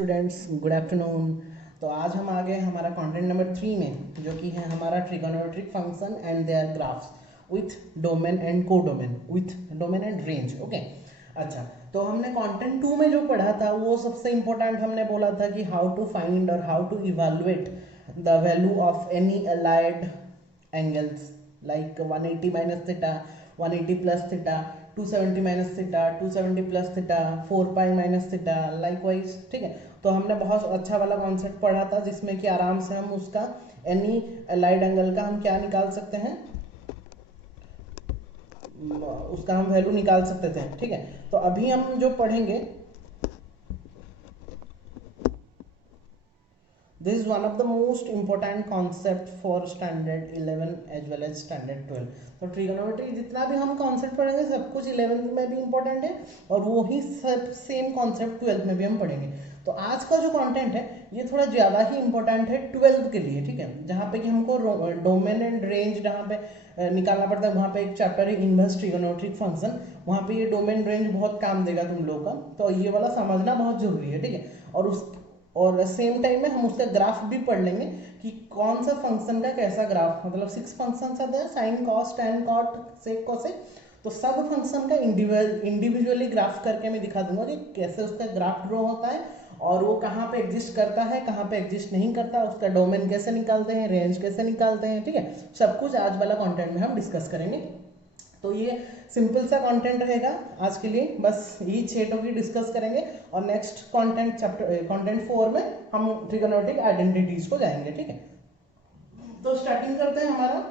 Students, good afternoon. तो आज हम आ गए हमारा कंटेंट नंबर 3 में, जो कि है हमारा trigonometric function and their graphs with domain and codomain, with domain and range. Okay, अच्छा, तो हमने कंटेंट 2 में जो पढ़ा था वो सबसे इंपॉर्टेंट हमने बोला था कि हाउ टू फाइंड और how to evaluate the value of any allied angles like 180 minus theta, 180 plus theta, 270 minus theta, 270 plus theta, 4 pi minus theta, likewise. ठीक है, तो हमने बहुत अच्छा वाला कॉन्सेप्ट पढ़ा था जिसमें कि आराम से हम उसका एनी अलाइड एंगल का हम क्या निकाल सकते हैं, उसका हम वैल्यू निकाल सकते थे। ठीक है, तो अभी हम जो पढ़ेंगे, this is one of the most important concept for standard 11 as well as standard 12। तो ट्रिगोनोमेट्री जितना भी हम कॉन्सेप्ट पढ़ेंगे सब कुछ 11th में भी इंपॉर्टेंट है और वो ही सब सेम कॉन्सेप्ट 12th में भी हम पढ़ेंगे। तो आज का जो कंटेंट है ये थोड़ा ज़्यादा ही इंपॉर्टेंट है 12th के लिए। ठीक है, जहाँ पे कि हमको डोमेन एंड रेंज जहाँ पे निकालना पड़ता है, वहाँ पे एक चैप्टर है इनवर्स ट्रिगोनोमेट्रिक फंक्शन, वहाँ पे ये डोमेन रेंज बहुत काम देगा तुम लोग का। तो ये वाला समझना बहुत जरूरी है। ठीक है, और सेम टाइम में हम उसका ग्राफ भी पढ़ लेंगे कि कौन सा फंक्शन का कैसा ग्राफ, मतलब 6 फंक्शन आते हैं, साइन, कॉस, टैन, कॉट, सेक, कोसेक। तो सब फंक्शन का इंडिविजुअली ग्राफ करके मैं दिखा दूंगा कि कैसे उसका ग्राफ ड्रॉ होता है और वो कहाँ पे एग्जिस्ट करता है, कहाँ पे एग्जिस्ट नहीं करता, उसका डोमेन कैसे निकालते हैं, रेंज कैसे निकालते हैं। ठीक है, सब कुछ आज वाला कंटेंट में हम डिस्कस करेंगे। तो ये सिंपल सा कंटेंट रहेगा आज के लिए, बस यही 6 टॉपिक डिस्कस करेंगे और नेक्स्ट कंटेंट चैप्टर कंटेंट 4 में हम ट्रिगोनोमेट्रिक आइडेंटिटीज को जाएंगे। ठीक है, तो स्टार्टिंग करते हैं। हमारा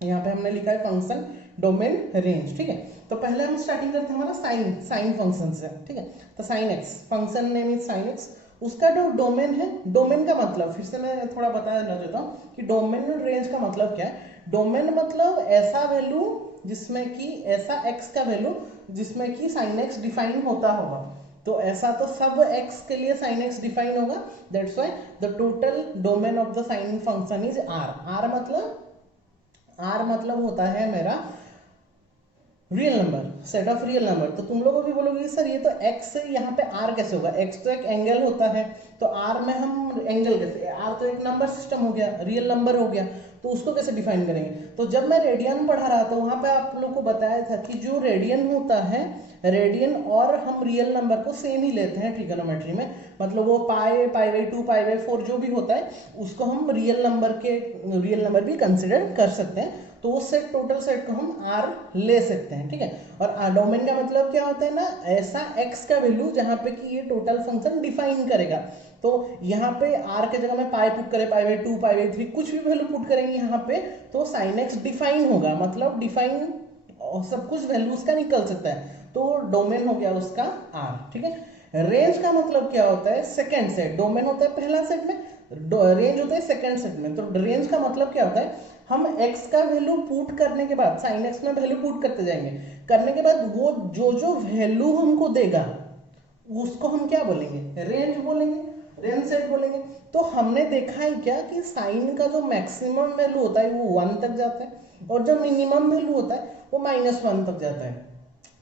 यहाँ पे हमने लिखा है फंक्शन, डोमेन, रेंज। ठीक है, तो पहले हम स्टार्टिंग करते हैं हमारा साइन फंक्शन से। ठीक है, तो sine x, function name is sine x. उसका जो डोमेन है, डोमेन का मतलब फिर से मैं थोड़ा बता देना चाहता हूँ कि डोमेन और रेंज का मतलब क्या है। डोमेन मतलब ऐसा वैल्यू जिसमें कि ऐसा x का वैल्यू जिसमें कि sin x डिफाइन होता होगा। तो ऐसा तो सब x के लिए sin x डिफाइन होगा, that's why the total domain of the sine function is r मतलब होता है मेरा real number, set of real number. तो तुम लोगों को भी बोलोगे सर ये तो x से यहाँ पे r कैसे होगा, x तो एक एंगल होता है, तो r में हम एंगल कैसे, r तो एक नंबर सिस्टम हो गया, रियल नंबर हो गया, तो उसको कैसे डिफाइन करेंगे। तो जब मैं रेडियन पढ़ा रहा था वहां पे आप लोग को बताया था कि जो रेडियन होता है, रेडियन और हम रियल नंबर को सेम ही लेते हैं ट्रिगोनोमेट्री में, मतलब वो पाई, पाई बाई 2, पाई बाई 4 जो भी होता है उसको हम रियल नंबर भी कंसिडर कर सकते हैं। तो उस सेट, टोटल सेट को हम आर ले सकते हैं। ठीक है, और डोमेन का मतलब क्या होता है ना, ऐसा एक्स का वैल्यू जहां पे कि ये टोटल फंक्शन डिफाइन करेगा। तो यहाँ पे आर के जगह में पाई पुट करें, पाई बाई 2, पाई बाई 3, कुछ भी वैल्यू पुट करेंगे यहाँ पे, तो साइन एक्स डिफाइन होगा, मतलब डिफाइन सब कुछ वैल्यू उसका निकल सकता है। तो डोमेन हो गया उसका आर। ठीक है, रेंज का मतलब क्या होता है, सेकेंड सेट। डोमेन होता है पहला सेट में, रेंज होता है सेकेंड सेट में। तो रेंज का मतलब क्या होता है, हम x का वैल्यू पुट करने के बाद, साइन x में वैल्यू पुट करते जाएंगे, करने के बाद वो जो वैल्यू हमको देगा उसको हम क्या बोलेंगे, रेंज बोलेंगे, रेंज सेट बोलेंगे। तो हमने देखा है क्या कि साइन का जो मैक्सिमम वैल्यू होता है वो 1 तक जाता है और जो मिनिमम वैल्यू होता है वो -1 तक जाता है।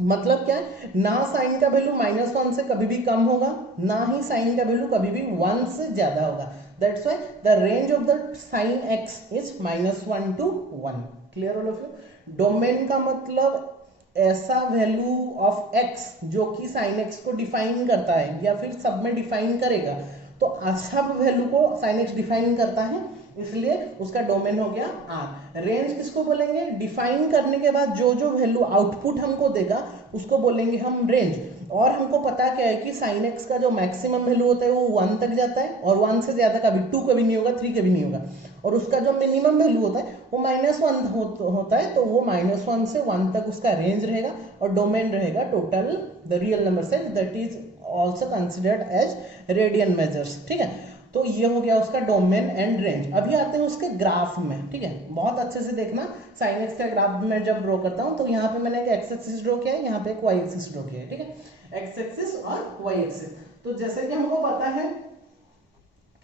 मतलब क्या है, ना साइन का वैल्यू -1 से कभी भी कम होगा, ना ही साइन का वैल्यू कभी भी 1 से ज्यादा होगा। That's why the range of the sine x is -1 to 1। Clear all of you. Domain का मतलब ऐसा वैल्यू ऑफ x जो कि साइन x को डिफाइन करता है या फिर सब में डिफाइन करेगा। तो सब वैल्यू को साइन x डिफाइन करता है, इसलिए उसका डोमेन हो गया आर। रेंज किसको बोलेंगे, डिफाइन करने के बाद जो जो वैल्यू आउटपुट हमको देगा उसको बोलेंगे हम रेंज। और हमको पता क्या है कि साइन एक्स का जो मैक्सिमम वैल्यू होता है वो 1 तक जाता है और 1 से ज्यादा कभी 2 कभी नहीं होगा, 3 कभी नहीं होगा, और उसका जो मिनिमम वैल्यू होता है वो -1 होता है। तो वो -1 से 1 तक उसका रेंज रहेगा और डोमेन रहेगा total the real number set, that is also considered as radian measures. ठीक है, तो ये हो गया उसका डोमेन एंड रेंज। अभी आते हैं उसके ग्राफ में। ठीक है, बहुत अच्छे से देखना, साइन एक्स का ग्राफ मैं जब ड्रॉ करता हूँ तो यहाँ पे मैंने एक एक्स एक्सिस ड्रॉ किया है, यहाँ पे एक वाई एक्सिस ड्रॉ किया है। ठीक है, एक्स एक्सिस और वाई एक्सिस। तो जैसे कि हमको पता है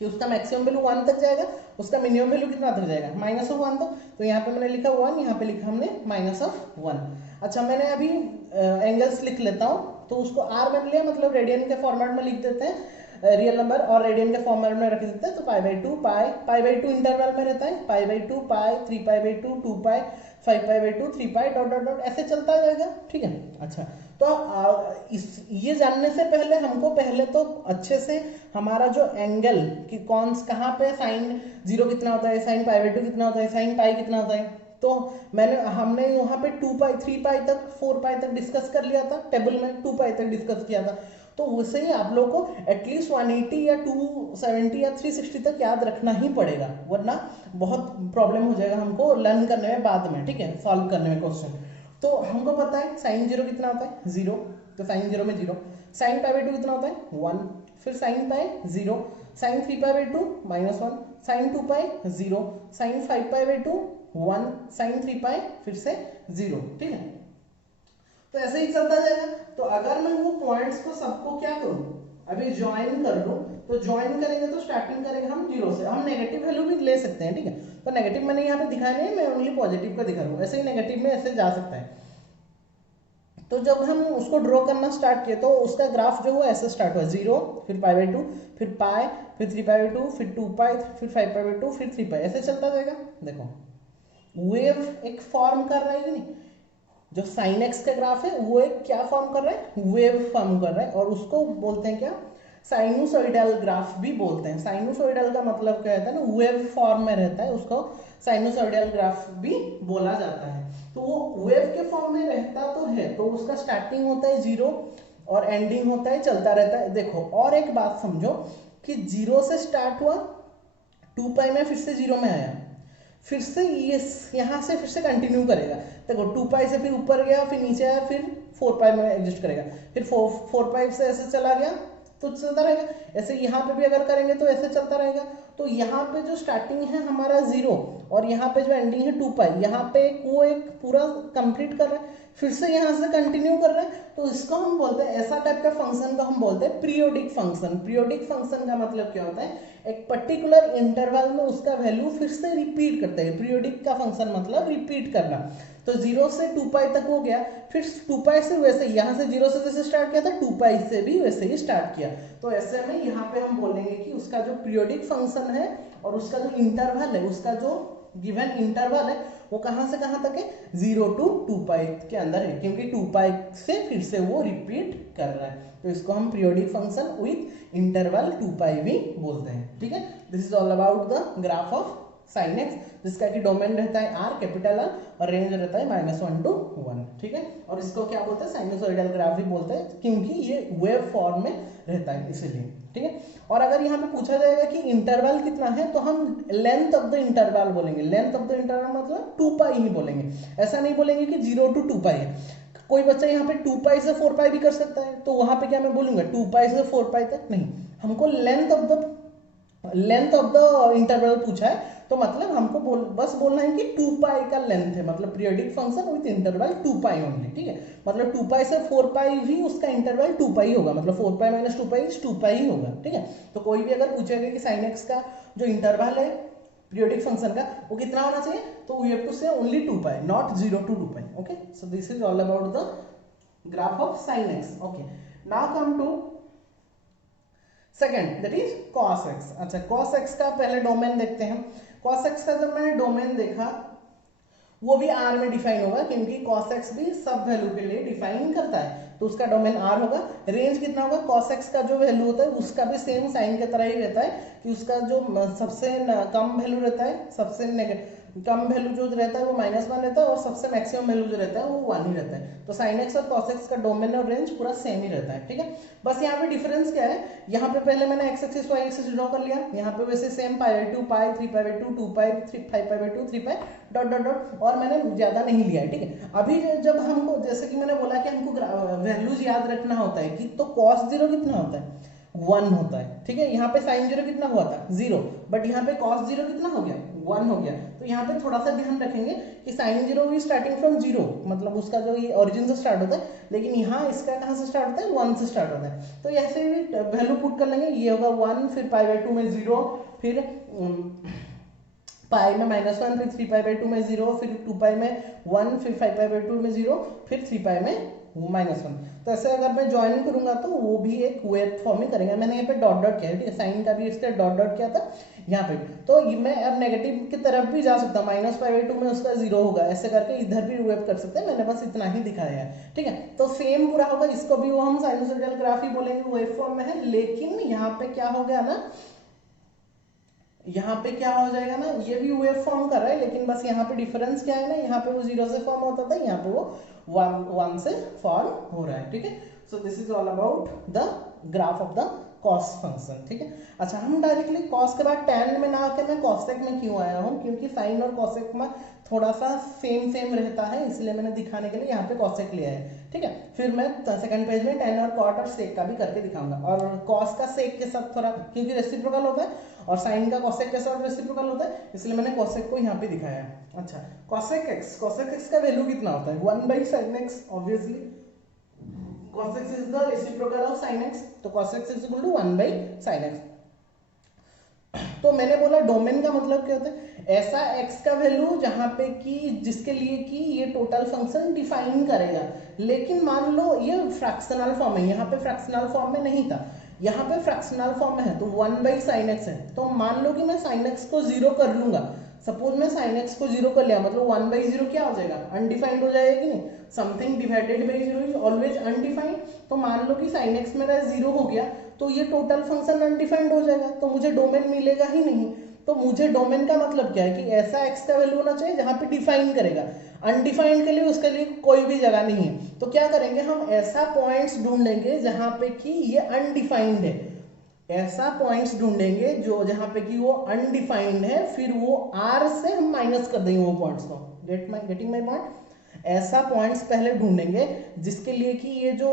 कि उसका मैक्सिमम वैल्यू 1 तक जाएगा, उसका मिनिमम वैल्यू कितना तक जाएगा, -1 तक। तो यहाँ पे मैंने लिखा 1, यहाँ पे लिखा हमने -1। अच्छा, मैंने अभी एंगल्स लिख लेता हूँ, तो उसको आर में लिया, मतलब रेडियन के फॉर्मेट में लिख देते हैं। रियल नंबर और रेडियन के फॉर्मेट में रख देते हैं, तो π/2 π/2 इंटरवल में रहता है, π/2 π 3π/2 2π 5π/2 3π डॉट डॉट डॉट ऐसे चलता जाएगा, ठीक है। अच्छा, तो ये जानने से पहले हमको पहले तो अच्छे से हमारा जो एंगल कि कौन कहाँ पे साइन 0 कितना होता है, साइन π/2 कितना होता है, साइन पाई कितना होता है, तो हमने वहाँ पे 2π 3π तक 4π तक डिस्कस कर लिया था, टेबल में 2π तक डिस्कस किया था। तो वैसे ही आप लोगों को एटलीस्ट 180 या 270 या 360 तक याद रखना ही पड़ेगा, वरना बहुत प्रॉब्लम हो जाएगा हमको लर्न करने में बाद में, ठीक है, सॉल्व करने में क्वेश्चन। तो हमको पता है साइन 0 कितना होता है 0, तो साइन 0 में 0, साइन π/2 कितना होता है 1, फिर sine pi 0, sine 3π/2 -1, sine 2π 0, sine 5π/2 1, sine 3π फिर से 0, ठीक है। तो ऐसे ही चलता जाएगा। तो अगर मैं वो पॉइंट्स को सबको क्या करूं, अभी ज्वाइन कर लूं, तो ज्वाइन करेंगे तो स्टार्टिंग करेंगे हम 0 से, हम नेगेटिव वैल्यू भी ले सकते हैं, ठीक है। तो नेगेटिव मैंने यहाँ पे दिखाया नहीं, मैं ओनली पॉजिटिव का दिखा रहा हूँ, ऐसे ही नेगेटिव में ऐसे जा सकता है। तो जब हम उसको ड्रॉ करना स्टार्ट किए तो उसका ग्राफ जो हुआ ऐसे स्टार्ट हुआ 0, फिर π/2, फिर π, फिर 3π/2, फिर 2π, फिर 5π/2, फिर 3π, ऐसे चलता जाएगा। देखो वेव एक फॉर्म कर रहा है कि नहीं, जो साइन एक्स का ग्राफ है वो एक क्या फॉर्म कर रहा है, वेव फॉर्म कर रहा है, और उसको बोलते हैं क्या, साइनोसॉइडल ग्राफ भी बोलते हैं। साइनोसॉइडल का मतलब क्या रहता है ना, वेव फॉर्म में रहता है, उसको साइनोसॉइडल ग्राफ भी बोला जाता है। तो वो वेव के फॉर्म में रहता तो है, तो उसका स्टार्टिंग होता है 0 और एंडिंग होता है, चलता रहता है। देखो और एक बात समझो कि 0 से स्टार्ट हुआ, 2π में फिर से 0 में आया, फिर से ये यहाँ से फिर से कंटिन्यू करेगा। देखो 2π से फिर ऊपर गया, फिर नीचे आया, फिर 4π में एग्जिस्ट करेगा, फिर 4π से ऐसे चला गया तो चलता रहेगा। ऐसे यहाँ पे भी अगर करेंगे तो ऐसे चलता रहेगा। तो यहाँ पे जो स्टार्टिंग है हमारा 0 और यहाँ पे जो एंडिंग है 2π, यहाँ पे वो एक पूरा कंप्लीट कर रहा है, फिर से यहाँ से कंटिन्यू कर रहा है। तो इसको हम बोलते हैं, ऐसा टाइप का फंक्शन को हम बोलते हैं पीरियोडिक फंक्शन। पीरियोडिक फंक्शन का मतलब क्या होता है, एक पर्टिकुलर इंटरवल में उसका वैल्यू फिर से रिपीट करते हैं। पीरियोडिक का फंक्शन मतलब रिपीट करना। तो 0 से 2π तक हो गया, फिर 2π से वैसे यहाँ से 0 से जैसे स्टार्ट किया था 2π से भी वैसे ही स्टार्ट किया। तो ऐसे में यहाँ पे हम बोलेंगे कि उसका जो पीरियोडिक फंक्शन है और उसका जो इंटरवल है, उसका जो गिवन इंटरवल है वो कहाँ से कहाँ तक है, 0 to 2π के अंदर है, क्योंकि 2π से फिर से वो रिपीट कर रहा है। तो इसको हम पीरियोडिक फंक्शन विथ इंटरवल 2π भी बोलते हैं, ठीक है। This is all about the graph of sine x, जिसका कि डोमेन रहता है R कैपिटल R और रेंज रहता है -1 to 1, ठीक है। और इसको क्या बोलते हैं, साइनोसॉइडल ग्राफ भी बोलते हैं, क्योंकि ये वेव फॉर्म में रहता है इसीलिए, ठीक है। और अगर यहाँ पे पूछा जाएगा कि इंटरवल कितना है, तो हम लेंथ ऑफ द इंटरवल बोलेंगे। लेंथ ऑफ द इंटरवल मतलब 2π ही बोलेंगे, ऐसा नहीं बोलेंगे कि 0 to 2π है। कोई बच्चा यहाँ पे 2π से 4π भी कर सकता है, तो वहां पे क्या मैं बोलूंगा 2π से 4π तक नहीं, हमको लेंथ ऑफ द इंटरवल पूछा है, तो मतलब हमको बस बोलना है कि 2π का लेंथ है, मतलब periodic function with interval 2π only, ठीक है। मतलब 2π से 4π भी उसका इंटरवल 2π ही होगा, मतलब 4π - 2π 2π ही होगा, ठीक है। तो कोई भी अगर पूछेगा कि साइन एक्स का जो इंटरवल है पीरियोडिक फंक्शन का वो कितना होना चाहिए, तो we have to say only 2π, not 0 to 2π, okay. So this is all about the graph of sine X, okay. Now come to second, that is cos X. अच्छा, कॉस एक्स का पहले domain देखते हैं। कॉस एक्स का जब मैंने domain देखा वो भी R में डिफाइन होगा, क्योंकि कॉस एक्स भी सब वैल्यू के लिए डिफाइन करता है, तो उसका डोमेन R होगा। रेंज कितना होगा, कॉस एक्स का जो वैल्यू होता है उसका भी सेम साइन की तरह ही रहता है, कि उसका जो सबसे कम वैल्यू रहता है, सबसे कम वैल्यू जो रहता है वो -1 रहता है, और सबसे मैक्सिमम वैल्यू जो रहता है वो 1 ही रहता है। तो साइन एक्स और कॉस एक्स का डोमेन और रेंज पूरा सेम ही रहता है, ठीक है। बस यहाँ पे डिफरेंस क्या है, यहाँ पे पहले मैंने x axis y axis draw कर लिया, यहाँ पे वैसे सेम π/2 π 3π/2 2π 5π/2 3π डॉट डॉट डॉट, और मैंने ज्यादा नहीं लिया है, ठीक है। अभी जब हमको, जैसे कि मैंने बोला कि हमको वैल्यूज याद रखना होता है कि तो cos 0 कितना होता है, 1 होता है, ठीक है। यहाँ पे साइन 0 कितना हुआ था 0, बट यहाँ पे cos 0 कितना हो गया 1 हो गया। तो यहाँ पे थोड़ा सा ध्यान रखेंगे कि साइन 0 भी स्टार्टिंग फ्रॉम 0, मतलब उसका जो ये ओरिजिन से स्टार्ट होता है, लेकिन यहाँ इसका कहाँ से स्टार्ट होता है 1 से स्टार्ट होता है। तो ऐसे भी वैल्यू पुट कर लेंगे, ये होगा 1, फिर π/2 में 0, फिर पाई में -1, फिर 3π/2 में 0, फिर 2π में 1, फिर 5π/2 में 0, फिर 3π में -1। तो ऐसे अगर मैं ज्वाइन करूंगा तो वो भी एक वेव फॉर्म ही करेंगे। मैंने यहाँ पे डॉट डॉट किया है, ठीक है, साइन का भी इसके डॉट डॉट किया था यहाँ पे। तो मैं अब नेगेटिव की तरफ भी जा सकता हूँ, -π/2 में उसका 0 होगा, ऐसे करके इधर भी वेव कर सकते हैं। मैंने बस इतना ही दिखाया है, ठीक है। तो सेम पूरा होगा, इसको भी वो हम साइनसोइडल ग्राफ ही बोलेंगे, वेव फॉर्म में है। लेकिन यहाँ पे क्या हो गया ना, यहाँ पे क्या हो जाएगा ना, ये भी वेव फॉर्म कर रहा है, लेकिन बस यहाँ पे डिफरेंस क्या है ना, यहाँ पे वो 0 से फॉर्म होता था, यहाँ पे वो 1 से फॉर्म हो रहा है, ठीक है। सो this is all about the graph of the cos function, ठीक है। अच्छा, हम डायरेक्टली कॉस के बाद tan में ना आके मैं कॉसेक में क्यों आया हूँ, क्योंकि साइन और कॉसेक में थोड़ा सा सेम रहता है, इसलिए मैंने दिखाने के लिए यहाँ पे कॉसेक लिया है, ठीक है। फिर मैं सेकंड पेज में tan और कॉट और सेक का भी करके दिखाऊंगा, और कॉस का सेक के साथ थोड़ा, क्योंकि रेसिप्रोकल होता है, और साइन का कॉसेक के साथ रेसिप्रोकल होता है, इसलिए मैंने कॉसेक को यहाँ पे दिखाया है। अच्छा, कॉसेक एक्स का वैल्यू कितना होता है, 1/sin x, obviously cos x is the reciprocal of sin x, तो cos x is equal to 1/sin x। तो मैंने बोला डोमेन का मतलब क्या होता है, ऐसा x का वैल्यू जहां पे कि जिसके लिए कि ये टोटल फंक्शन डिफाइन करेगा। लेकिन मान लो ये फ्रैक्शनल फॉर्म है, यहाँ पे फ्रैक्शनल फॉर्म में नहीं था, यहाँ पे फ्रैक्शनल फॉर्म में है, तो 1/sin x है। तो मान लो कि मैं sin x को 0 कर लूंगा, सपोज मैं sin x को 0 कर लिया, मतलब 1/0 क्या हो जाएगा, अनडिफाइंड हो जाएगा कि नहीं, something divided by 0 is always undefined. तो मान लो कि sin x मेरा 0 हो गया, तो ये टोटल फंक्शन अनडिफाइंड हो जाएगा, तो मुझे डोमेन मिलेगा ही नहीं। तो मुझे डोमेन का मतलब क्या है कि ऐसा x का वैल्यू होना चाहिए जहां पे डिफाइन करेगा, अनडिफाइंड के लिए उसके लिए कोई भी जगह नहीं है। तो क्या करेंगे, हम ऐसा पॉइंट्स ढूंढेंगे जहां पे कि ये अनडिफाइंड है, ऐसा पॉइंट्स ढूंढेंगे जो जहां पे कि वो अनडिफाइंड है, फिर वो r से हम माइनस कर देंगे वो पॉइंट्स को। गेटिंग माय पॉइंट, ऐसा पॉइंट्स पहले ढूंढेंगे जिसके लिए कि ये जो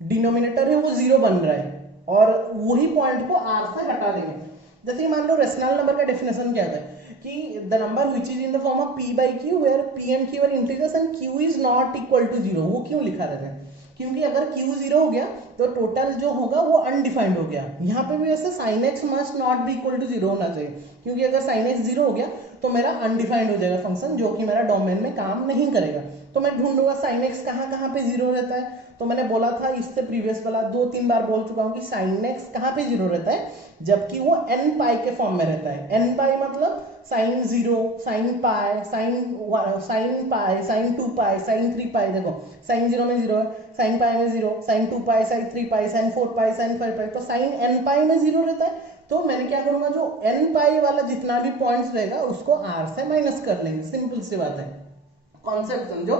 डिनोमिनेटर है वो 0 बन रहा है, और वही पॉइंट को r से हटा देंगे। जैसे मान लो रेशनल नंबर का डेफिनेशन क्या होता है कि the number which is in the form of p/q where p and q are integers and q is not equal to 0। वो क्यों लिखा रहता है, क्योंकि अगर q 0 हो गया तो टोटल जो होगा वो अनडिफाइंड हो गया। यहाँ पे भी वैसे sin x must not be equal to 0 होना चाहिए, क्योंकि अगर sin x 0 हो गया तो मेरा अनडिफाइंड हो जाएगा फंक्शन, जो कि मेरा डोमेन में काम नहीं करेगा। तो मैं ढूंढूंगा sin x कहाँ कहाँ पे 0 रहता है। तो मैंने बोला था इससे प्रीवियस वाला 2-3 बार बोल चुका हूँ कि sin x कहाँ पे 0 रहता है, जबकि वो n पाई के फॉर्म में रहता है। n पाई मतलब sin 0, sin पाई, sin पाई, sin 2 पाई, sin 3 पाई। देखो sin 0 में 0 है, sin पाई में 0, sin 2 पाई, sin 3 पाई, sin 4 पाई, sin 5 पाई, तो sin n पाई में 0 रहता है। तो मैंने क्या करूंगा, जो n पाई वाला जितना भी पॉइंट्स रहेगा उसको r से माइनस कर लेंगे, सिंपल सी बात है। कॉन्सेप्ट समझो,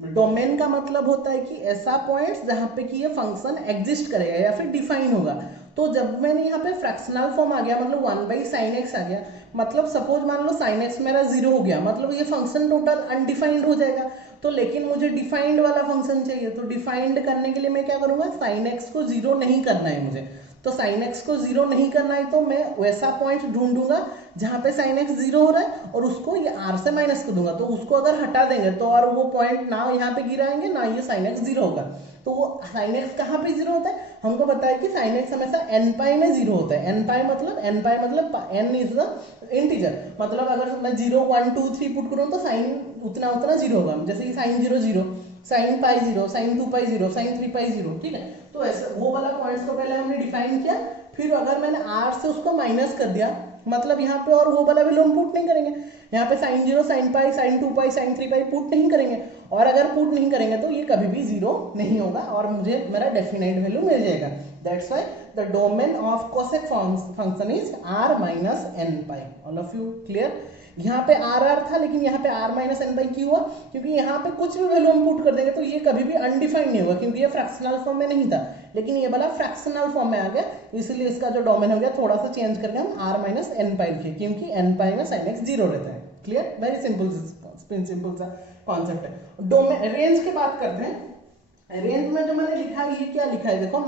डोमेन का मतलब होता है कि ऐसा पॉइंट्स जहां पे कि ये फंक्शन एग्जिस्ट करेगा या फिर डिफाइन होगा। तो जब मैंने यहाँ पे फ्रैक्शनल फॉर्म आ गया, मतलब 1/sin x आ गया, मतलब सपोज मान लो sin x मेरा 0 हो गया, मतलब ये फंक्शन टोटल अनडिफाइंड हो जाएगा। तो लेकिन मुझे डिफाइंड वाला फंक्शन चाहिए, तो डिफाइंड करने के लिए मैं क्या करूंगा, sin x को 0 नहीं करना है मुझे। तो sin x को 0 नहीं करना है, तो मैं वैसा पॉइंट ढूंढूंगा जहां पे sin x 0 हो रहा है, और उसको ये r से माइनस कर दूंगा। तो उसको अगर हटा देंगे तो और वो पॉइंट ना यहाँ पे गिराएंगे ना ये sin x 0 होगा। तो वो sin x कहाँ पे 0 होता है, हमको पता है कि sin x हमेशा n पाई में 0 होता है। n पाई मतलब n इज द इंटीजर, मतलब अगर मैं 0 1 2 3 पुट करूँ तो साइन उतना 0 होगा। जैसे कि sin 0 0, sin पाई 0, sin 2 पाई 0, sin 3 पाई 0, ठीक है। तो ऐसा वो वाला पॉइंट्स को पहले हमने डिफाइन किया, फिर अगर मैंने r से उसको माइनस कर दिया, मतलब यहाँ पे और वो वाला वैल्यू हम पुट नहीं करेंगे। यहाँ पे sin 0, sin पाई, sin 2 पाई, sin 3 पाई पुट नहीं करेंगे, और अगर पुट नहीं करेंगे तो ये कभी भी 0 नहीं होगा और मुझे मेरा डेफिनेट वैल्यू मिल जाएगा। That's why the domain of cosec function is r minus n pi. All of you clear. यहाँ पे r था, लेकिन यहाँ पे r माइनस n पाई क्यों हुआ, क्योंकि यहाँ पे कुछ भी वैल्यू हम पुट कर देंगे तो ये कभी भी अनडिफाइंड नहीं होगा, क्योंकि ये फ्रैक्शनल फॉर्म में नहीं था, लेकिन ये वाला फ्रैक्शनल फॉर्म में आ गया, इसलिए इसका जो डोमेन हो गया थोड़ा सा चेंज करके हम r माइनस n पाई लिखे, क्योंकि n पाई में sin x 0 रहता है। क्लियर, वेरी सिंपल सा कॉन्सेप्ट है। डोमेन रेंज की बात करते हैं। रेंज में जो मैंने लिखा है, ये क्या लिखा है, देखो -∞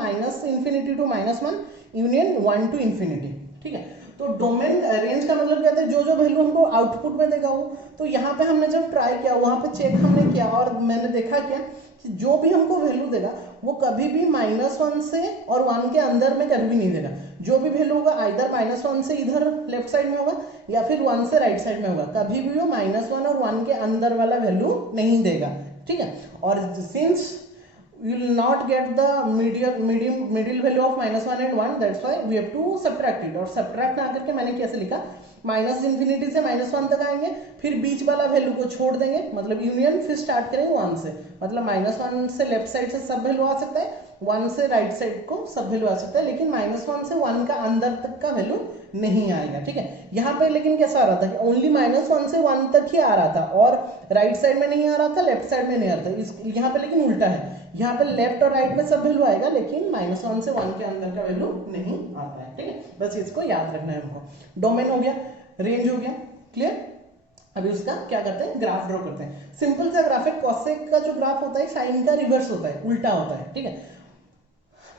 to -1 यूनियन 1 to ∞, ठीक है। तो डोमेन रेंज का मतलब कहते हैं जो जो वैल्यू हमको आउटपुट में देगा वो। तो यहाँ पे हमने जब ट्राई किया, वहां पे चेक हमने किया और मैंने देखा क्या कि जो भी हमको वैल्यू देगा वो कभी भी -1 से और 1 के अंदर में कभी भी नहीं देगा। जो भी वैल्यू होगा आइदर -1 से इधर लेफ्ट साइड में होगा या फिर 1 से राइट साइड में होगा, कभी भी वो -1 और 1 के अंदर वाला वैल्यू नहीं देगा। ठीक है। और since you will not get the middle value of -1 and 1, that's why we have to subtract it। और सब्ट्रैक्ट ना करके मैंने कैसे लिखा, माइनस इन्फिनिटी से -1 तक आएंगे, फिर बीच वाला वैल्यू को छोड़ देंगे, मतलब यूनियन, फिर स्टार्ट करेंगे 1 से, मतलब -1 से लेफ्ट साइड से सब वैल्यू आ सकता है, 1 से राइट साइड को सब वैल्यू आ सकता है, लेकिन -1 से 1 का अंदर तक का वैल्यू नहीं आएगा, ठीक है। यहाँ पे लेकिन कैसा आ रहा था, ओनली -1 से 1 तक ही आ रहा था, और राइट साइड में नहीं आ रहा था, लेफ्ट साइड में नहीं आ रहा था। यहाँ पे लेकिन उल्टा है, यहाँ पे लेफ्ट और राइट में सब वैल्यू आएगा, लेकिन -1 से 1 के अंदर का वैल्यू नहीं आता है, ठीक है। बस इसको याद रखना है हमको। डोमेन हो गया, रेंज हो गया, क्लियर। अभी उसका क्या करते हैं, ग्राफ ड्रॉ करते हैं। सिंपल सा ग्राफ है, कॉसेक का जो ग्राफ होता है साइन का रिवर्स होता है, उल्टा होता है, ठीक है।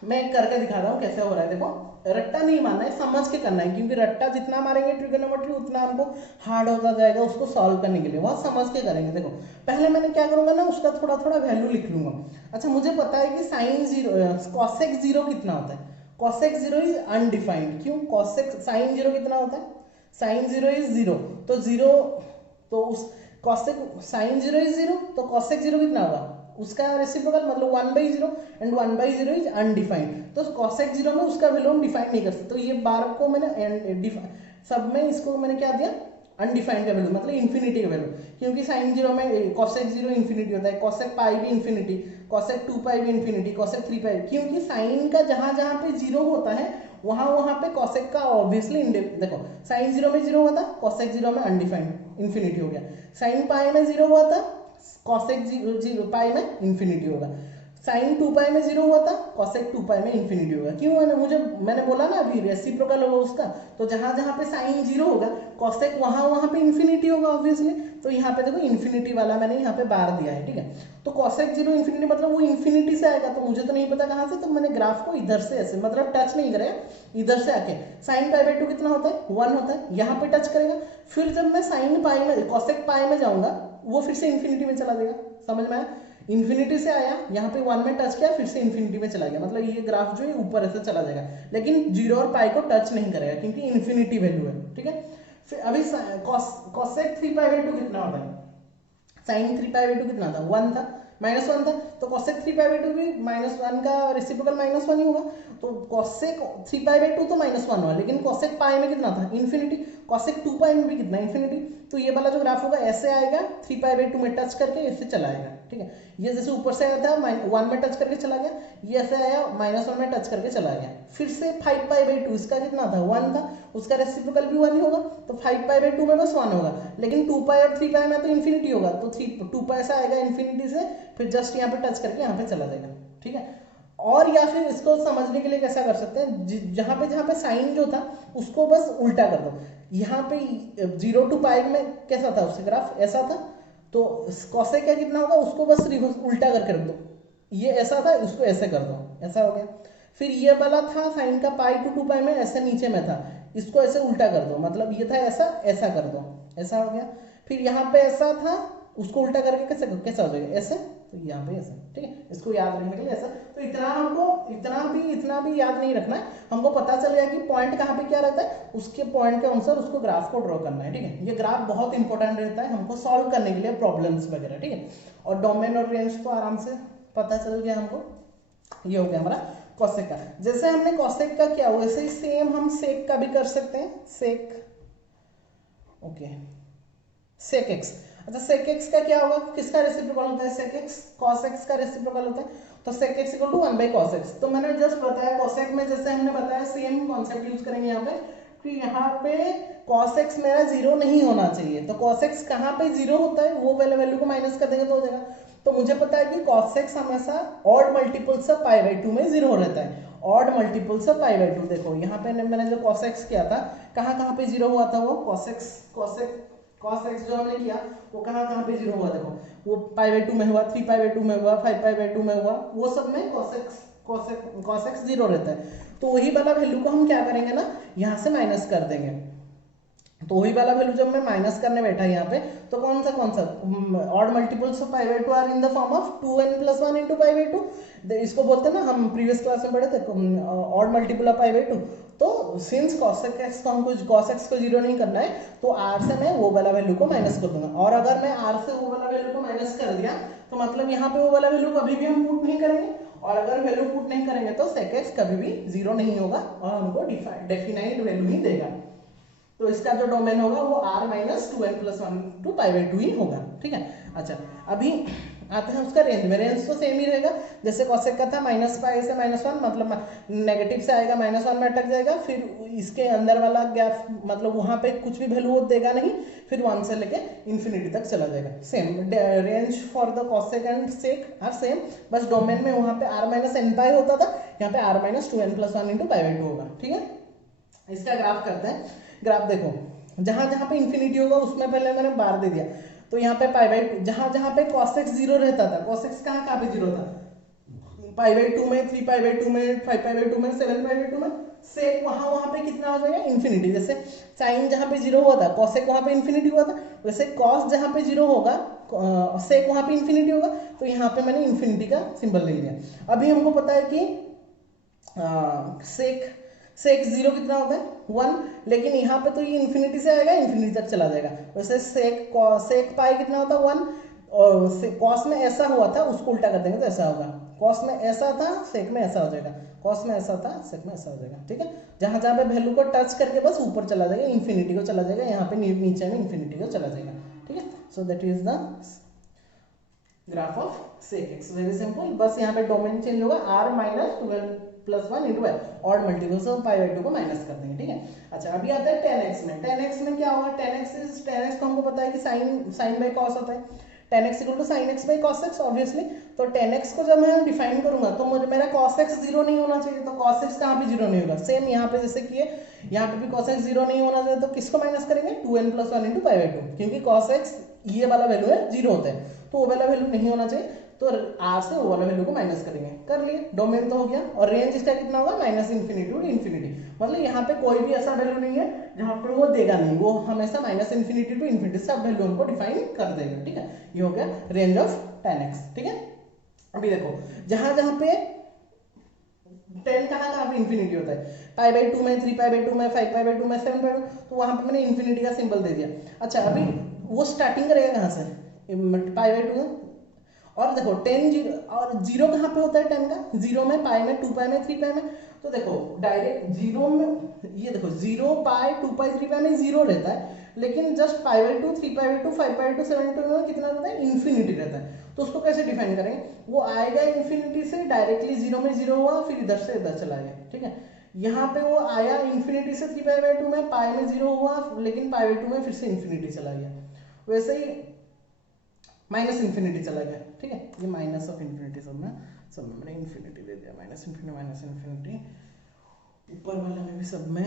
मैं करके दिखा रहा हूँ कैसे हो रहा है। देखो, रट्टा नहीं मारना है, समझ के करना है, क्योंकि रट्टा जितना मारेंगे ट्रिगोनोमेट्री उतना हमको हार्ड होता जाएगा उसको सॉल्व करने के लिए, वह समझ के करेंगे। देखो, पहले मैंने क्या करूंगा ना, उसका थोड़ा थोड़ा वैल्यू लिख लूंगा। अच्छा, मुझे पता है कि साइन 0 कॉसेक 0 कितना होता है, कॉसेक 0 इज अनडिफाइंड। क्यों, कॉसेक साइन 0 कितना होता है, साइन 0 इज 0, तो 0, तो उस कॉसेक साइन 0 इज 0, तो कॉसेक 0 कितना होगा, उसका रेसिप्रोकल, मतलब 1/0, एंड 1/0 इज अनडिफाइंड, तो कॉसेक 0 में उसका वैल्यू हम डिफाइन नहीं कर सकते। तो ये बार को मैंने सब में इसको मैंने क्या दिया, अनडिफाइंड का वैल्यू, मतलब इन्फिनिटी का वैल्यू, क्योंकि साइन 0 में कॉसेक 0 इन्फिनिटी होता है, कॉसेक पाई भी इन्फिनिटी, कॉसेक 2 पाई भी इन्फिनिटी, कॉसेक 3 पाई, क्योंकि साइन का जहां जहां पे 0 होता है वहां वहां पे कॉसेक का ऑब्वियसली, देखो साइन 0 में 0 हुआ था, कॉसेक 0 में अनडिफाइंड इन्फिनिटी हो गया, साइन पाई में 0 हुआ था, कॉसेक 0 पाई में इन्फिनिटी होगा, साइन 2 पाई में 0 हुआ था, कॉसेक 2 पाई में इन्फिनिटी होगा। क्यों, मैंने बोला ना अभी रेसिप्रोकल होगा उसका, तो जहां जहां पे साइन 0 होगा कॉसेक वहां वहां पे इन्फिनिटी होगा ऑब्वियसली। तो यहाँ पे देखो इन्फिनिटी वाला मैंने यहाँ पे बार दिया है, ठीक है। तो कॉसेक 0 इन्फिनिटी मतलब वो इन्फिनिटी से आएगा, तो मुझे तो नहीं पता कहाँ से, तो मैंने ग्राफ को इधर से ऐसे मतलब टच नहीं करेगा, इधर से आके साइन π/2 कितना होता है, 1 होता है, यहाँ पे टच करेगा, फिर जब मैं साइन पाई में कॉसेक पाई में जाऊंगा वो फिर से इन्फिनिटी में चला जाएगा, समझ में आया। इन्फिनिटी से आया, यहाँ पे 1 में टच किया, फिर से इन्फिनिटी में चला गया, मतलब ये ग्राफ जो है ऊपर ऐसे चला जाएगा, लेकिन 0 और पाई को टच नहीं करेगा क्योंकि इन्फिनिटी वैल्यू है, ठीक है। फिर अभी कॉसेक 3π/2 कितना होता है, साइन 3π/2 कितना था, 1 था, -1 था, तो कॉसेक 3π/2 भी -1 का रेसिप्रोकल -1 ही होगा, तो कॉसेक 3π/2 तो -1 हुआ, लेकिन कॉसेक पाई में कितना था, इन्फिनिटी, कॉसेक 2 पाई में भी कितना, इन्फिनिटी। तो ये वाला जो ग्राफ होगा ऐसे आएगा, 3π/2 में टच करके ऐसे चला आएगा, ठीक है। ये जैसे ऊपर से आया था 1 में टच करके चला गया, ये ऐसे आया -1 में टच करके चला गया, फिर से 5π/2 इसका कितना था, 1 था, उसका रेसिप्रोकल भी 1 ही होगा, तो 5π/2 में बस 1 होगा, लेकिन 2 पाई और 3 पाई में तो इन्फिनिटी होगा, तो 2 पाई से आएगा इन्फिनिटी से, फिर जस्ट यहाँ पे टच करके यहाँ पे चला जाएगा, ठीक है। और या फिर इसको समझने के लिए कैसा कर सकते हैं, जहाँ पे साइन जो था उसको बस उल्टा कर दो, यहाँ पे 0 to पाई में कैसा था उसका ग्राफ, ऐसा था, तो कॉसेक का कितना होगा उसको बस रिवर्स उल्टा करके रख दो, ये ऐसा था उसको ऐसे कर दो, ऐसा हो गया। फिर ये वाला था साइन का पाई टू 2 पाई में ऐसे नीचे में था, इसको ऐसे उल्टा कर दो, मतलब ये था ऐसा, ऐसा कर दो, ऐसा हो गया। फिर यहाँ पे ऐसा था, उसको उल्टा करके कैसा हो जाएगा, ऐसे, तो यहाँ पे ऐसा, ठीक है। इसको याद रखने के लिए ऐसा, तो इतना हमको इतना भी याद नहीं रखना है, हमको पता चल गया कि पॉइंट कहाँ पे क्या रहता है, उसके पॉइंट के अनुसार उसको ग्राफ को ड्रॉ करना है, ठीक है। ये ग्राफ बहुत इंपॉर्टेंट रहता है हमको सॉल्व करने के लिए प्रॉब्लम्स वगैरह, ठीक है। और डोमेन और रेंज तो आराम से पता चल गया हमको। ये हो गया हमारा कॉसेक का। जैसे हमने कॉसेक का किया वैसे ही सेम हम सेक का भी कर सकते हैं, सेक, ओके, सेक एक्स। अच्छा, सेक एक्स का क्या होगा, किसका रेसिप्रोकल होता है, सेक एक्स कॉस एक्स का रेसिप्रोकल होता है, तो sec x equal to 1/cos x। तो मैंने जस्ट बताया कॉसेक में, जैसे हमने बताया सेम कॉन्सेप्ट यूज करेंगे यहाँ पे, कि यहाँ पे cos x मेरा 0 नहीं होना चाहिए, तो cos x कहाँ पे 0 होता है वो वाले वैल्यू को माइनस कर देंगे तो हो जाएगा। तो मुझे पता है कि cos x हमेशा ऑड मल्टीपल्स ऑफ π/2 में 0 रहता है, ऑड मल्टीपल्स ऑफ π/2। देखो यहाँ पे मैंने जो cos x किया था, कहाँ पे 0 हुआ था वो, cos x जो हमने किया वो कहाँ पे 0 हुआ, देखो वो π/2 में हुआ, 3π/2 में हुआ, 5π/2 में हुआ, वो सब में cos x 0 रहता है। तो वही वाला वैल्यू को हम क्या करेंगे ना, यहाँ से माइनस कर देंगे। तो वही वाला वैल्यू जब मैं माइनस करने बैठा यहाँ पे, तो कौन सा odd multiples of π/2 are in the form of 2n+1 × π/2। इसको बोलते हैं ना, हम प्रीवियस क्लास में पढ़े थे ऑड मल्टीपल ऑफ π/2, तो सिंस cosec x को हमको cos x को जीरो नहीं करना है तो r से मैं वो वाला वैल्यू को माइनस कर दूंगा, और अगर मैं r से वो वाला वैल्यू को माइनस कर दिया तो मतलब यहाँ पे वो वाला वैल्यू कभी भी हम पुट नहीं करेंगे, और अगर वैल्यू पुट नहीं करेंगे तो sec x कभी भी जीरो नहीं होगा और हमको डेफिनाइट वैल्यू ही देगा। तो इसका जो डोमेन होगा वो r minus 2n plus 1 to pi by 2 ही होगा, ठीक है। अच्छा अभी आते हैं उसका रेंज में, रेंज तो सेम ही रहेगा जैसे कॉसेक का था माइनस पाई से माइनस 1, मतलब नेगेटिव से आएगा माइनस 1 में अटक जाएगा, फिर इसके अंदर वाला गैप मतलब वहां पे कुछ भी वैल्यू देगा नहीं, फिर 1 से लेके इन्फिनिटी तक चला जाएगा। Same range for the cosec and sec are same, बस डोमेन में वहां पे r माइनस एन पाई होता था, यहाँ पे r minus 2n plus 1 into pi by 2 होगा, ठीक है। इसका ग्राफ करते हैं। ग्राफ देखो जहां जहां पे इन्फिनिटी होगा उसमें पहले मैंने बार दे दिया, तो यहाँ पे पाई बाई जहां जहां पे cos x जीरो रहता था, cos x कहाँ पे जीरो था, पाई बाई 2 में, 3 पाई बाई 2 में, 5 पाई बाई 2 में, 7 पाई बाई 2 में, सेक वहां पे कितना हो जाएगा इन्फिनिटी। जैसे साइन जहां पे जीरो हुआ था cosec वहां पे इन्फिनिटी हुआ था, वैसे cos जहां पे जीरो होगा सेक वहां पे इन्फिनिटी होगा, तो यहाँ पे मैंने इन्फिनिटी का सिंबल ले लिया। अभी हमको पता है कि सेक जीरो कितना होता है 1, लेकिन यहाँ पे तो ये इन्फिनिटी से आएगा, इन्फिनिटी तक चला जाएगा। वैसे सेक पाई कितना होता है 1, और कॉस में ऐसा हुआ था उसको उल्टा कर देंगे तो ऐसा होगा, कॉस में ऐसा था सेक में ऐसा हो जाएगा, कॉस में ऐसा था सेक में ऐसा हो जाएगा, ठीक है। जहां जहां पे वैल्यू को टच करके बस ऊपर चला जाएगा, इन्फिनिटी को चला जाएगा, यहाँ पे नीचे में इन्फिनिटी को चला जाएगा, ठीक है। So that is the graph of sec x, very simple. बस यहाँ पे डोमेन चेंज होगा, r minus 2n plus 1 into odd multiple से पाई बाई 2 को माइनस कर देंगे, ठीक है। अच्छा अभी आता है 10x में। 10x में क्या होगा, 10x को हमको पता है कि साइन बाई कॉस होता है, 10x equal to sine x by cos x obviously. तो 10x को जब मैं डिफाइन करूंगा तो मुझे मेरा cos x जीरो नहीं होना चाहिए, तो cos x कहाँ पे जीरो नहीं होगा, सेम यहाँ पे जैसे किए यहाँ पे भी cos x जीरो नहीं होना चाहिए, तो किसको माइनस करेंगे 2n plus 1 into pi by 2, क्योंकि cos x ये वाला वैल्यू है जीरो होता है, तो वो वाला वैल्यू नहीं होना चाहिए, तो r से वो वाला वैल्यू को माइनस करेंगे, कर लिए। डोमेन तो हो गया, और रेंज इसका कितना होगा माइनस इन्फिनिटी टू इन्फिनिटी, मतलब यहाँ पे कोई भी ऐसा वैल्यू नहीं है जहाँ पे वो देगा नहीं, वो हमेशा माइनस इन्फिनिटी टू इन्फिनिटी सब वैल्यू हमको डिफाइन कर देगा, ठीक है। ये हो गया रेंज ऑफ 10x, ठीक है। अभी देखो जहां जहां पे 10 कहाँ पे इन्फिनिटी होता है, पाई बाई 2 में, 3 पाई बाई 2 में, 5 पाई बाई 2 में, 7 पाई बाई 2, तो वहां पे मैंने इन्फिनिटी का सिंबल दे दिया। अच्छा अभी वो स्टार्टिंग करेगा कहाँ से, पाई बाई 2 में, और देखो 10 जीरो, और जीरो कहाँ पे होता है 10 का, जीरो में, पाई में, 2 पाई में, 3 पाई में, तो देखो डायरेक्ट जीरो में ये देखो 0 पाई 2 पाई 3 पाई में जीरो रहता है, लेकिन just pi by 2, 3 pi by 2, 5 पाई 2, 7 2 में कितना रहता है इन्फिनिटी रहता है। तो उसको कैसे डिफाइन करेंगे, वो आएगा इन्फिनिटी से डायरेक्टली, जीरो में जीरो हुआ फिर इधर से इधर चला गया, ठीक है। यहाँ पे वो आया इन्फिनिटी से 3 पाई बाई 2 में, पाई में जीरो हुआ लेकिन पाई बाई 2 में फिर से इन्फिनिटी चला गया, वैसे ही माइनस इन्फिनिटी चला गया, ठीक है। ये माइनस ऑफ इन्फिनिटी सब में मैंने इन्फिनिटी दे दिया, माइनस इन्फिनिटी, ऊपर वाले में भी सब में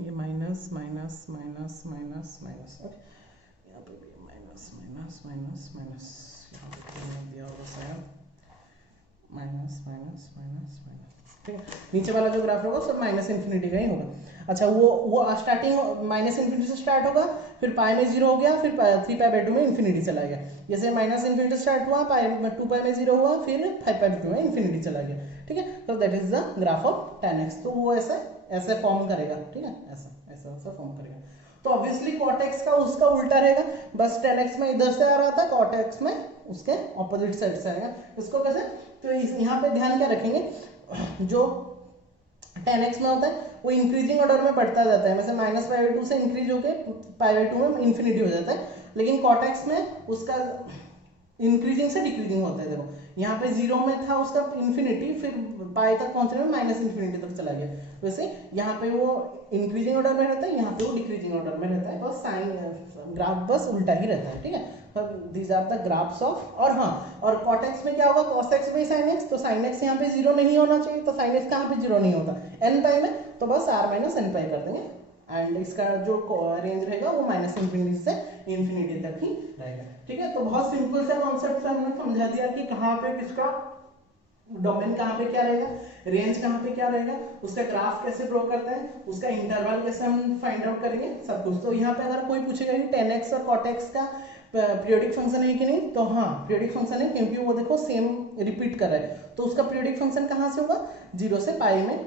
ये minus minus minus minus minus, okay. यहाँ पे भी माइनस माइनस माइनस माइनस, यहाँ पे दिया होगा शायद माइनस माइनस माइनस माइनस, ठीक है। नीचे वाला जो ग्राफ होगा सब माइनस इन्फिनिटी का ही होगा। अच्छा वो स्टार्टिंग माइनस इन्फिनिटी से स्टार्ट होगा, फिर पाई में जीरो हो गया, फिर 3 पाई बाई 2 में इन्फिनिटी चला गया, जैसे माइनस इन्फिनिटी स्टार्ट हुआ, पाई 2 पाई में जीरो हुआ, फिर 5 पाई बाई 2 में इन्फिनिटी चला गया, ठीक है। तो that is the graph of 10x, तो वो ऐसे फॉर्म करेगा, ठीक है, ऐसा फॉर्म करेगा। तो ऑब्वियसली cot x का उसका उल्टा रहेगा, बस 10x में इधर से आ रहा था, cot x में उसके ऑपोजिट साइड से आएगा। इसको कैसे, तो यहाँ पे ध्यान क्या रखेंगे, जो 10x में होता है वो इंक्रीजिंग ऑर्डर में बढ़ता जाता है, वैसे माइनस पाई बाई 2 से इंक्रीज होकर पाई बाई 2 में इन्फिनिटी हो जाता है, लेकिन cot x में उसका इंक्रीजिंग से डिक्रीजिंग होता है। देखो यहाँ पे जीरो में था उसका इन्फिनिटी, फिर पाई तक पहुंचने में माइनस इन्फिनिटी तक चला गया, वैसे यहाँ पे वो इंक्रीजिंग ऑर्डर में रहता है, यहाँ पे वो डिक्रीजिंग ऑर्डर में रहता है, बस साइन ग्राफ बस उल्टा ही रहता है, ठीक है। These are the graphs of, और हाँ, और cot x में क्या होगा cos x by sin x, तो sin x यहाँ पे जीरो नहीं होना चाहिए, तो sin x कहाँ पे जीरो नहीं होता n पाई में, तो बस r माइनस n पाई कर देंगे, एंड इसका जो रेंज रहेगा वो माइनस इन्फिनिटी से इन्फिनिटी तक ही रहेगा, ठीक है। तो बहुत सिंपल सा कॉन्सेप्ट से हमने समझा दिया कि कहाँ पे किसका डोमेन कहाँ पे क्या रहेगा, रेंज कहाँ पे क्या रहेगा, उसका ग्राफ कैसे ड्रॉ करते हैं, उसका इंटरवल कैसे हम फाइंड आउट करेंगे, सब कुछ। तो यहाँ पे अगर कोई पूछेगा कि 10x और cot x का पीरियोडिक फंक्शन है कि नहीं, तो हाँ पीरियोडिक फंक्शन है, क्योंकि वो देखो सेम रिपीट कर रहा है, तो उसका पीरियोडिक फंक्शन कहाँ से होगा, 0 से पाई में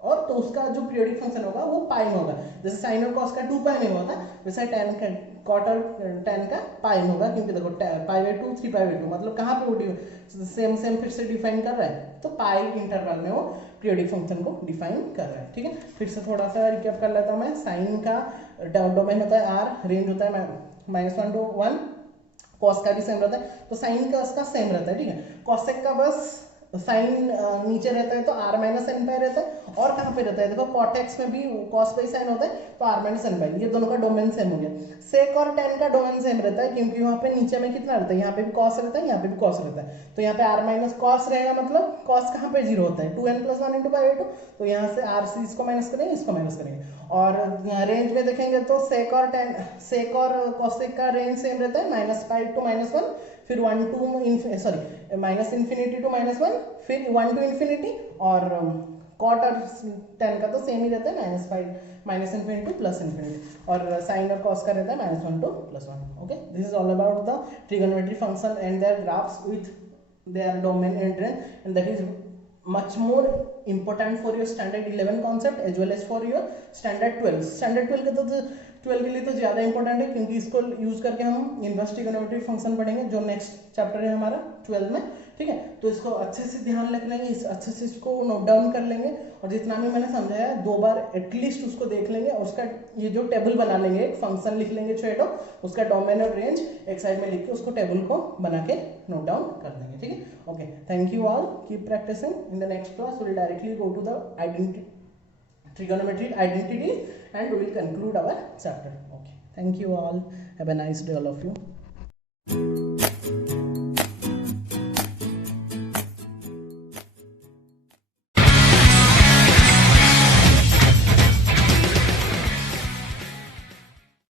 और तो उसका जो पीरियोडिक फंक्शन होगा वो पाई में होगा। जैसे साइन और कॉस का 2 पाई में होता है, वैसे tan का कॉट और tan का पाई में होगा, क्योंकि देखो पाई बाई 2 3 पाई बाई 2 मतलब कहाँ पे वो सेम सेम फिर से डिफाइन कर रहा है, तो पाई इंटरवल में वो पीरियोडिक फंक्शन को डिफाइन कर रहा है। ठीक है, फिर से थोड़ा सा रिकैप कर लेता हूँ मैं। साइन का डोमेन होता है आर, रेंज होता है -1 to 1, कॉस का भी सेम रहता है, तो साइन का उसका सेम रहता है। ठीक है, कॉसेक का बस साइन नीचे रहता है तो r माइनस एन पाई रहता है, और कहाँ पे रहता है देखो कॉटेक्स में भी कॉस पाई साइन होता है तो r माइनस एन पाई, ये दोनों का डोमेन सेम हो गया। सेक और टेन का डोमेन सेम रहता है, क्योंकि वहाँ पे नीचे में कितना रहता है, यहाँ पे भी कॉस रहता है, यहाँ पे भी कॉस रहता है, तो यहाँ पे r माइनस कॉस रहेगा, मतलब कॉस कहाँ पे 0 होता है 2n + 1 × पाई बाई 2, तो यहाँ से r से इसको माइनस करेंगे, इसको माइनस करेंगे। और रेंज में देखेंगे तो सेक और कॉसेक का रेंज सेम रहता है -पाई to -1, फिर 1 to sorry minus infinity to -1, फिर 1 to इन्फिनिटी, और कॉट और टेन का तो सेम ही रहता है -इन्फिनिटी प्लस इन्फिनिटी, और साइन और कॉस का रहता है -1 to +1। Okay, this is all about the trigonometry function and their graphs with their domain and range, and that is much more important for your standard 11 concept as well as for your standard 12। standard 12 के तो 12 के लिए तो ज़्यादा important है, क्योंकि इसको use करके हम इनवर्स ट्रिगोनोमेट्री फंक्शन पढ़ेंगे, जो नेक्स्ट चैप्टर है हमारा 12 में। ठीक है, तो इसको अच्छे से ध्यान रख लेंगे, अच्छे से इसको नोट डाउन कर लेंगे, और जितना भी मैंने समझाया 2 बार एटलीस्ट उसको देख लेंगे, और उसका ये जो टेबल बना लेंगे, एक फंक्शन लिख लेंगे छोटो, उसका डोमेन और रेंज एक साइड में लिख के उसको टेबल को बना के नोट डाउन कर देंगे। ठीक है, okay, thank you all, keep practising. In the next class we will directly go to the trigonometry identities and we will conclude our chapter. Okay, thank you all, have a nice day all of you।